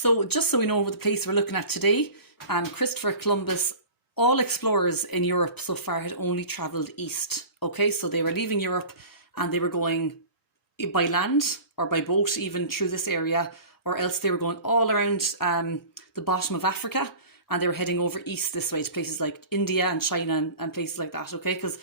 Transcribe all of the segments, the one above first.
So just so we know the place we're looking at today, Christopher Columbus, all explorers in Europe so far had only travelled east. Okay, so they were leaving Europe and they were going by land or by boat even through this area, or else they were going all around the bottom of Africa, and they were heading over east this way to places like India and China and places like that, okay? Because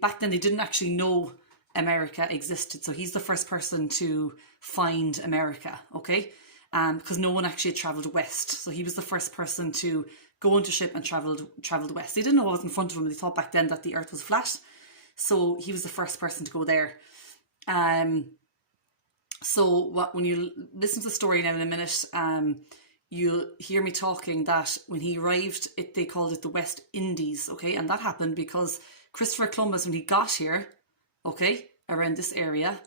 back then they didn't actually know America existed. So he's the first person to find America, okay? Because no one actually had travelled west. So he was the first person to go into ship and travelled west. They didn't know what was in front of them. They thought back then that the earth was flat. So he was the first person to go there. So when you listen to the story now in a minute, you'll hear me talking that when he arrived, they called it the West Indies, okay? And that happened because Christopher Columbus, when he got here, okay, around this area,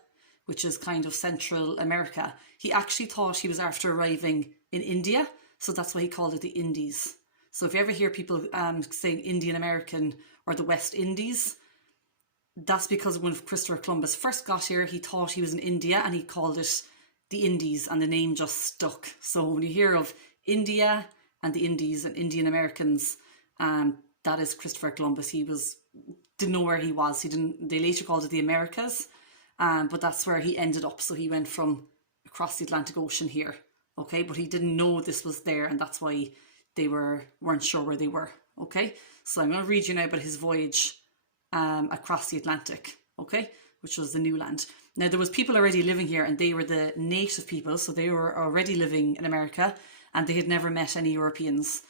which is kind of Central America, he actually thought he was after arriving in India, so that's why he called it the Indies. So if you ever hear people saying Indian American or the West Indies, that's because when Christopher Columbus first got here, he thought he was in India and he called it the Indies, and the name just stuck. So when you hear of India and the Indies and Indian Americans, that is Christopher Columbus. He didn't know where he was. They later called it the Americas, but that's where he ended up. So he went from across the Atlantic Ocean here, okay? But he didn't know this was there, and that's why they weren't sure where they were, okay? So I'm going to read you now about his voyage across the Atlantic, okay, which was the new land. Now, there was people already living here, and they were the native people, so they were already living in America, and they had never met any Europeans.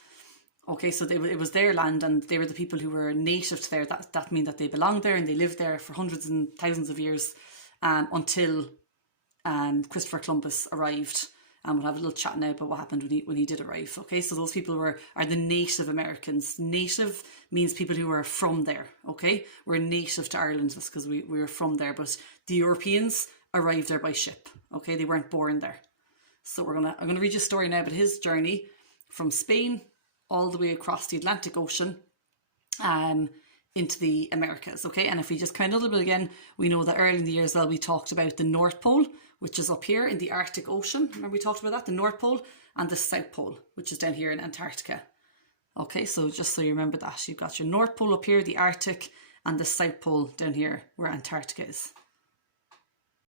Okay, so it was their land, and they were the people who were native to there. That means that they belonged there, and they lived there for hundreds and thousands of years until Christopher Columbus arrived. And we'll have a little chat now about what happened when he did arrive. Okay, so those people are the Native Americans. Native means people who are from there. Okay, we're native to Ireland just because we were from there, but the Europeans arrived there by ship. Okay, they weren't born there. So I'm gonna read you a story now about his journey from Spain all the way across the Atlantic Ocean into the Americas, okay? And if we just count a little bit again, we know that early in the year as well, we talked about the North Pole, which is up here in the Arctic Ocean. Remember we talked about that? The North Pole, and the South Pole, which is down here in Antarctica. Okay, so just so you remember that, you've got your North Pole up here, the Arctic, and the South Pole down here where Antarctica is.